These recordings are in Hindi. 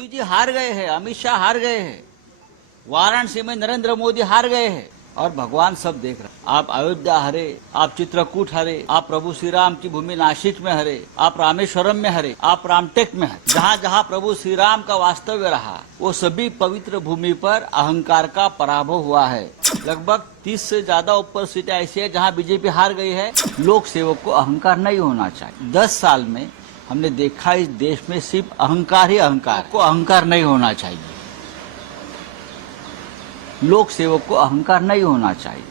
मोदी जी हार गए हैं, अमित शाह हार गए हैं, वाराणसी में नरेंद्र मोदी हार गए हैं और भगवान सब देख रहे हैं। आप अयोध्या हारे, आप चित्रकूट हारे, आप प्रभु श्री राम की भूमि नासिक में हारे, आप रामेश्वरम में हारे, आप रामटेक में हारे। जहाँ जहाँ प्रभु श्री राम का वास्तव्य रहा वो सभी पवित्र भूमि पर अहंकार का पराभव हुआ है। लगभग 30 से ज्यादा ऊपर सीटें ऐसी है जहाँ बीजेपी हार गई है। लोक सेवक को अहंकार नहीं होना चाहिए। 10 साल में हमने देखा इस देश में सिर्फ अहंकार ही अहंकार को अहंकार नहीं होना चाहिए। लोक सेवक को अहंकार नहीं होना चाहिए,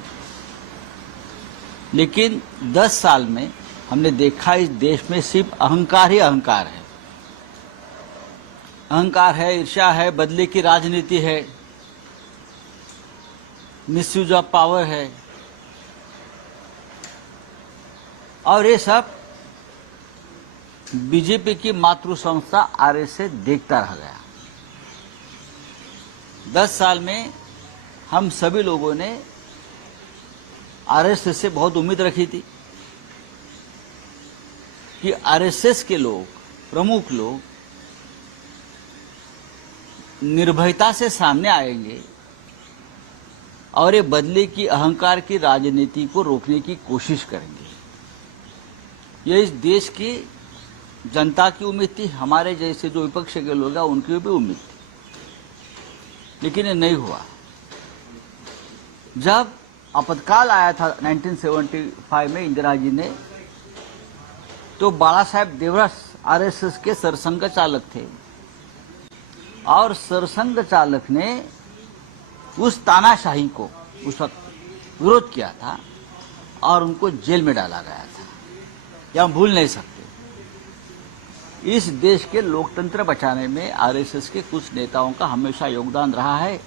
लेकिन 10 साल में हमने देखा इस देश में सिर्फ अहंकार ही अहंकार है। अहंकार है, ईर्ष्या है, बदले की राजनीति है, मिसयूज ऑफ पावर है और ये सब बीजेपी की मातृ संस्था आरएसएस देखता रह गया। 10 साल में हम सभी लोगों ने आरएसएस से बहुत उम्मीद रखी थी कि आरएसएस के लोग, प्रमुख लोग निर्भयता से सामने आएंगे और ये बदले की अहंकार की राजनीति को रोकने की कोशिश करेंगे। ये इस देश की जनता की उम्मीद थी, हमारे जैसे जो विपक्ष के लोग हैं उनकी भी उम्मीद थी, लेकिन ये नहीं हुआ। जब आपातकाल आया था 1975 में इंदिरा जी ने, तो बाला साहेब देवरस आरएसएस के सरसंघ चालक थे और सरसंघ चालक ने उस तानाशाही को उस वक्त विरोध किया था और उनको जेल में डाला गया था। यह हम भूल नहीं सकते। इस देश के लोकतंत्र बचाने में आरएसएस के कुछ नेताओं का हमेशा योगदान रहा है।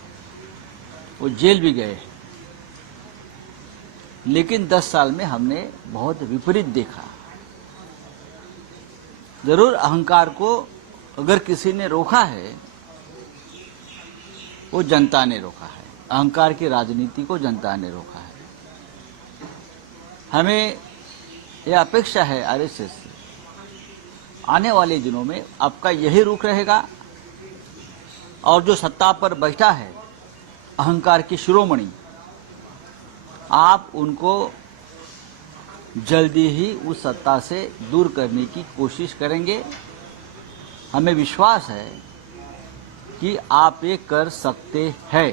वो जेल भी गए, लेकिन 10 साल में हमने बहुत विपरीत देखा। जरूर अहंकार को अगर किसी ने रोका है वो जनता ने रोका है। अहंकार की राजनीति को जनता ने रोका है। हमें यह अपेक्षा है आरएसएस से, आने वाले दिनों में आपका यही रुख रहेगा और जो सत्ता पर बैठा है अहंकार की शिरोमणि, आप उनको जल्दी ही उस सत्ता से दूर करने की कोशिश करेंगे। हमें विश्वास है कि आप ये कर सकते हैं।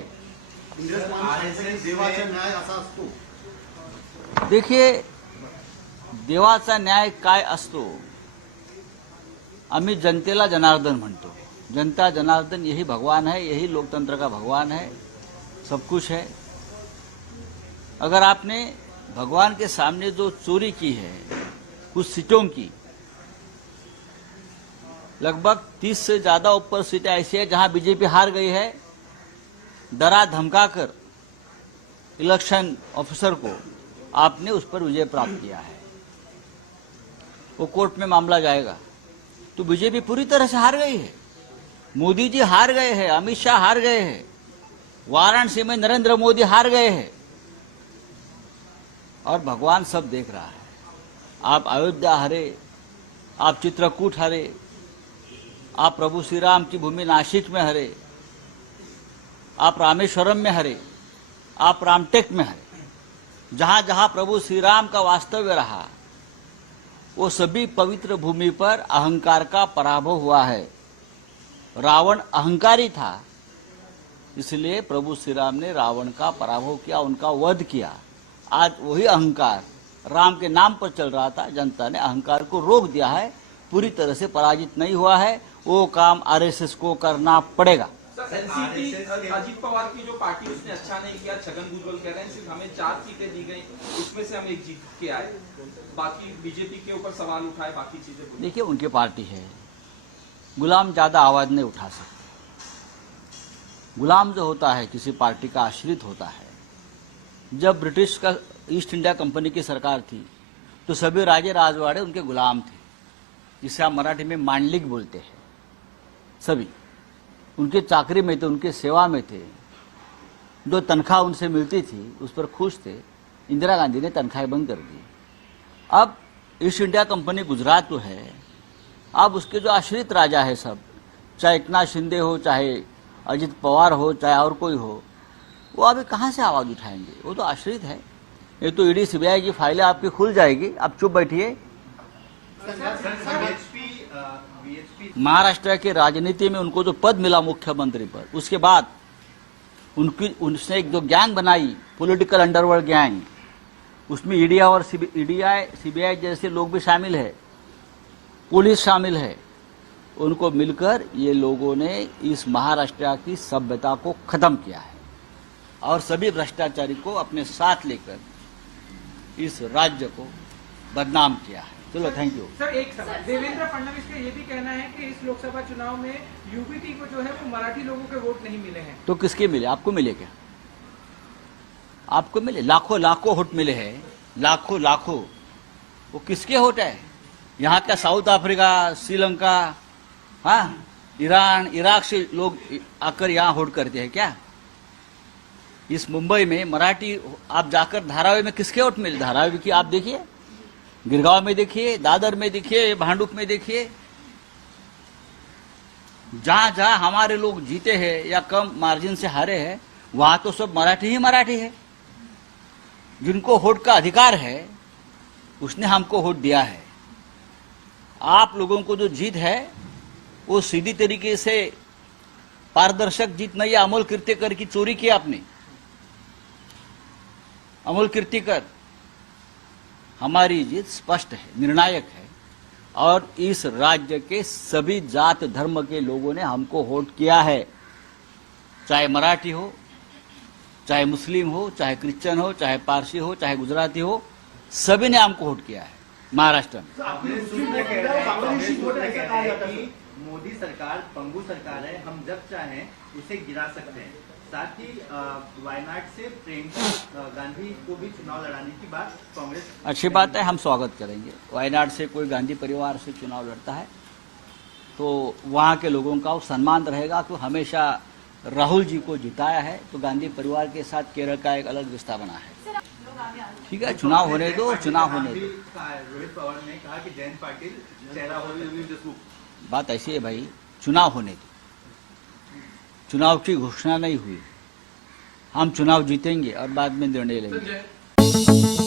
देखिए, देवाचा न्याय काय असतो, आम्ही जनतेला जनार्दन म्हणतो। जनता जनार्दन यही भगवान है, यही लोकतंत्र का भगवान है, सब कुछ है। अगर आपने भगवान के सामने जो चोरी की है कुछ सीटों की, लगभग 30 से ज्यादा ऊपर सीटें ऐसी है जहां बीजेपी हार गई है। डरा धमकाकर इलेक्शन ऑफिसर को आपने उस पर विजय प्राप्त किया है। वो कोर्ट में मामला जाएगा। तो बीजेपी पूरी तरह से हार गई है। मोदी जी हार गए हैं, अमित शाह हार गए हैं, वाराणसी में नरेंद्र मोदी हार गए हैं और भगवान सब देख रहा है। आप अयोध्या हारे, आप चित्रकूट हारे, आप प्रभु श्री राम की भूमि नासिक में हारे, आप रामेश्वरम में हारे, आप रामटेक में हारे। जहां जहां प्रभु श्री राम का वास्तव्य रहा वो सभी पवित्र भूमि पर अहंकार का पराभव हुआ है। रावण अहंकारी था, इसलिए प्रभु श्री राम ने रावण का पराभव किया, उनका वध किया। आज वही अहंकार राम के नाम पर चल रहा था, जनता ने अहंकार को रोक दिया है, पूरी तरह से पराजित नहीं हुआ है। वो काम आरएसएस को करना पड़ेगा। एनसीपी अजीत पवार की जो पार्टी उसने अच्छा नहीं किया, छगन भुजबल कह रहे हैं सिर्फ हमें 4 सीटें दी गई, उसमें से हम एक जीत के आए, बाकी बीजेपी के ऊपर सवाल उठाए, बाकी चीजें। देखिए, उनकी पार्टी है, गुलाम ज्यादा आवाज नहीं उठा सकते। गुलाम जो होता है किसी पार्टी का आश्रित होता है। जब ब्रिटिश का ईस्ट इंडिया कंपनी की सरकार थी तो सभी राजे राजवाड़े उनके गुलाम थे, जिसे आप मराठी में मांडलिक बोलते हैं। सभी उनके चाकरी में थे, उनके सेवा में थे। जो तनख्वाह उनसे मिलती थी उस पर खुश थे। इंदिरा गांधी ने तनख्वाहें बंद कर दी। अब ईस्ट इंडिया कंपनी गुजरात तो है, अब उसके जो आश्रित राजा है सब चाहे एकनाथ शिंदे हो, चाहे अजित पवार हो, चाहे और कोई हो, वो अभी कहाँ से आवाज़ उठाएंगे? वो तो आश्रित है। ये तो ईडी सीबीआई की फाइलें आपकी खुल जाएगी, आप चुप बैठिए। महाराष्ट्र की राजनीति में उनको जो पद मिला मुख्यमंत्री पद, उसके बाद उसने एक जो गैंग बनाई, पॉलिटिकल अंडरवर्ल्ड गैंग, उसमें ईडी और सीबीआई जैसे लोग भी शामिल है, पुलिस शामिल है। उनको मिलकर ये लोगों ने इस महाराष्ट्र की सभ्यता को खत्म किया है और सभी भ्रष्टाचारी को अपने साथ लेकर इस राज्य को बदनाम किया है। चलो, थैंक यू सर। एक सवाल, देवेंद्र फडणवीस का ये भी कहना है कि इस लोकसभा चुनाव में यूपीटी को जो है वो मराठी लोगों के वोट नहीं मिले हैं। तो किसके मिले? आपको मिले क्या? आपको मिले? लाखों लाखों वोट मिले हैं, लाखों लाखों। वो किसके वोट है? यहाँ का साउथ अफ्रीका, श्रीलंका, हाँ, ईरान, इराक से लोग आकर यहाँ वोट करते हैं क्या? इस मुंबई में मराठी, आप जाकर धारावी में किसके वोट मिले? धारावी की आप देखिए, गिरगांव में देखिए, दादर में देखिए, भांडुप में देखिए, जहां जहां हमारे लोग जीते हैं या कम मार्जिन से हारे हैं, वहां तो सब मराठी ही मराठी है। जिनको वोट का अधिकार है उसने हमको वोट दिया है। आप लोगों को जो जीत है वो सीधी तरीके से पारदर्शक जीत नहीं है। अमोल कीर्तिकर की चोरी की आपने। अमोल कीर्तिकर, हमारी जीत स्पष्ट है, निर्णायक है और इस राज्य के सभी जात धर्म के लोगों ने हमको वोट किया है, चाहे मराठी हो, चाहे मुस्लिम हो, चाहे क्रिश्चियन हो, चाहे पारसी हो, चाहे गुजराती हो, सभी ने हमको वोट किया है महाराष्ट्र में। मोदी सरकार पंगु सरकार है, हम जब चाहें उसे गिरा सकते हैं। साथ ही वायनाड से प्रियंका गांधी को भी चुनाव लड़ाने की बात कांग्रेस। अच्छी बात है, हम स्वागत करेंगे। वायनाड से कोई गांधी परिवार से चुनाव लड़ता है तो वहाँ के लोगों का वो सम्मान रहेगा कि हमेशा राहुल जी को जिताया है, तो गांधी परिवार के साथ केरल का एक अलग रिश्ता बना है। ठीक है, चुनाव होने दो, चुनाव होने दो। रोहित पवार ने कहा कि जयंत पाटिल चेहरा हो। बात ऐसी है भाई, चुनाव होने दो। चुनाव की घोषणा नहीं हुई, हम चुनाव जीतेंगे और बाद में निर्णय लेंगे।